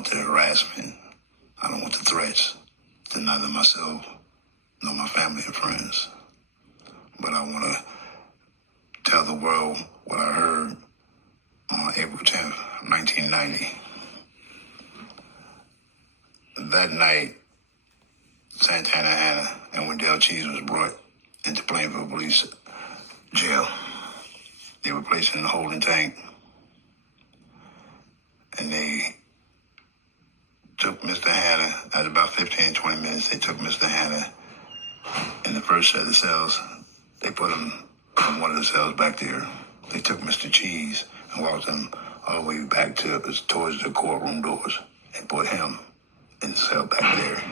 want the harassment. I don't want the threats to neither myself nor my family and friends. But I want to tell the world what I heard on April 10th, 1990. That night, Santana Hannah and Wendell Cheese was brought into Plainfield Police Jail. They were placed in the holding tank, and they took Mr. Hannah, at about 15, 20 minutes, they took Mr. Hannah in the first set of cells. They put him in one of the cells back there. They took Mr. Cheese and walked him all the way back towards the courtroom doors and put him in the cell back there.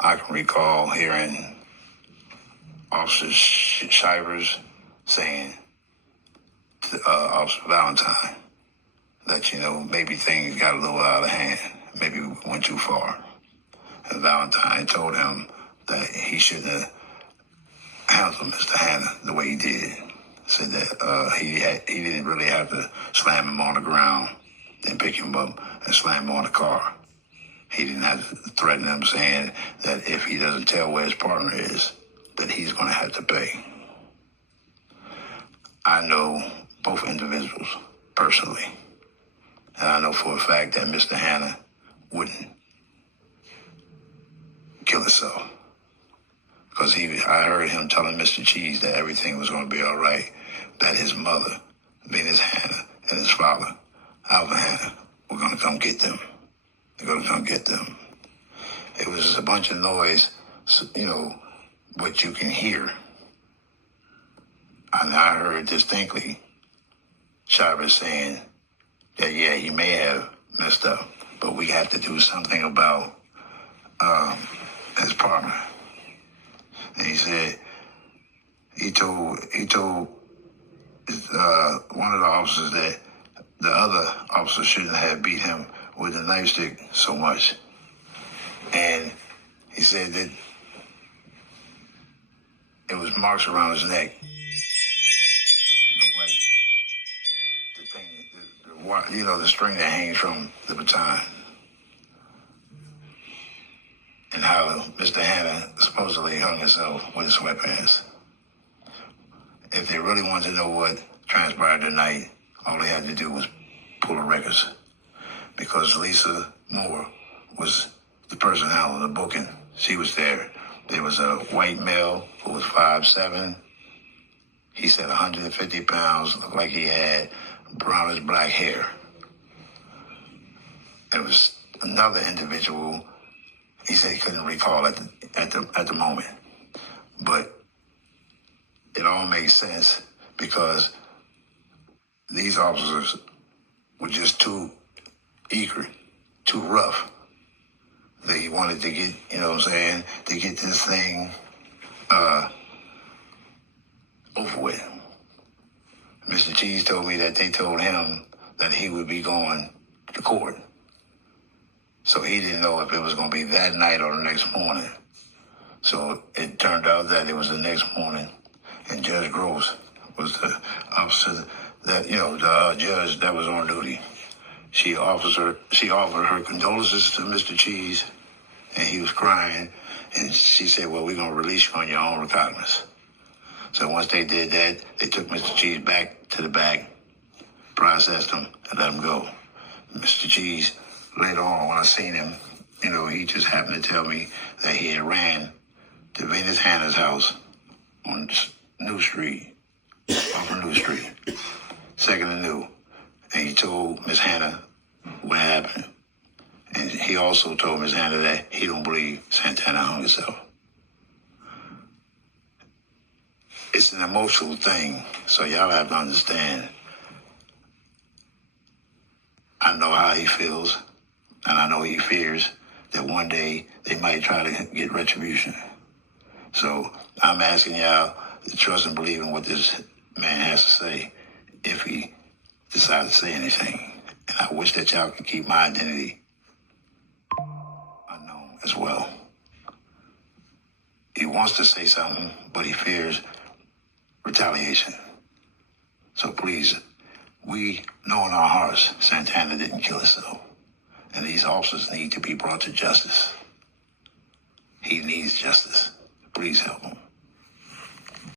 I can recall hearing Officer Shivers saying to Officer Valentine that, maybe things got a little out of hand. Maybe we went too far. And Valentine told him that he shouldn't have handled Mr. Hannah the way he did. Said that he didn't really have to slam him on the ground, then pick him up and slam him on the car. He didn't have to threaten him, saying that if he doesn't tell where his partner is, that he's going to have to pay. I know both individuals personally, and I know for a fact that Mr. Hannah wouldn't kill himself. Because I heard him telling Mr. Cheese that everything was going to be all right, that his mother, Venus Hannah, and his father, Alvin Hannah, were going to come get them. They're going to come get them. It was just a bunch of noise, what you can hear. And I heard distinctly Chavez saying that, yeah, he may have messed up, but we have to do something about his partner. And he said, he told one of the officers that the other officer shouldn't have beat him with a nightstick so much. And he said that it was marks around his neck. Looked like the thing, the string that hangs from the baton. And how Mr. Hannah supposedly hung himself with his sweatpants. If they really wanted to know what transpired tonight, all they had to do was pull the records. Because Lisa Moore was the person handling the booking. She was there. There was a white male who was 5'7". He said 150 pounds, looked like he had brownish black hair. There was another individual. He said he couldn't recall at the moment. But it all makes sense because these officers were just too eager, too rough. They wanted to get, to get this thing over with. Mr. Cheese told me that they told him that he would be going to court. So he didn't know if it was going to be that night or the next morning. So it turned out that it was the next morning, and Judge Gross was the officer that, the judge that was on duty. She offered her condolences to Mr. Cheese, and he was crying, and she said, well, we're going to release you on your own recognizance. So once they did that, they took Mr. Cheese back to the back, processed him, and let him go. Mr. Cheese, later on, when I seen him, he just happened to tell me that he had ran to Venus Hannah's house on New Street, off of New Street, 2nd and New. And he told Miss Hannah what happened. And he also told Miss Hannah that he don't believe Santana hung himself. It's an emotional thing, so y'all have to understand. I know how he feels, and I know he fears that one day they might try to get retribution. So I'm asking y'all to trust and believe in what this man has to say if he decides to say anything. And I wish that y'all could keep my identity unknown as well. He wants to say something, but he fears retaliation. So please, We know in our hearts Santana didn't kill himself. And these officers need to be brought to justice. He needs justice. Please help him.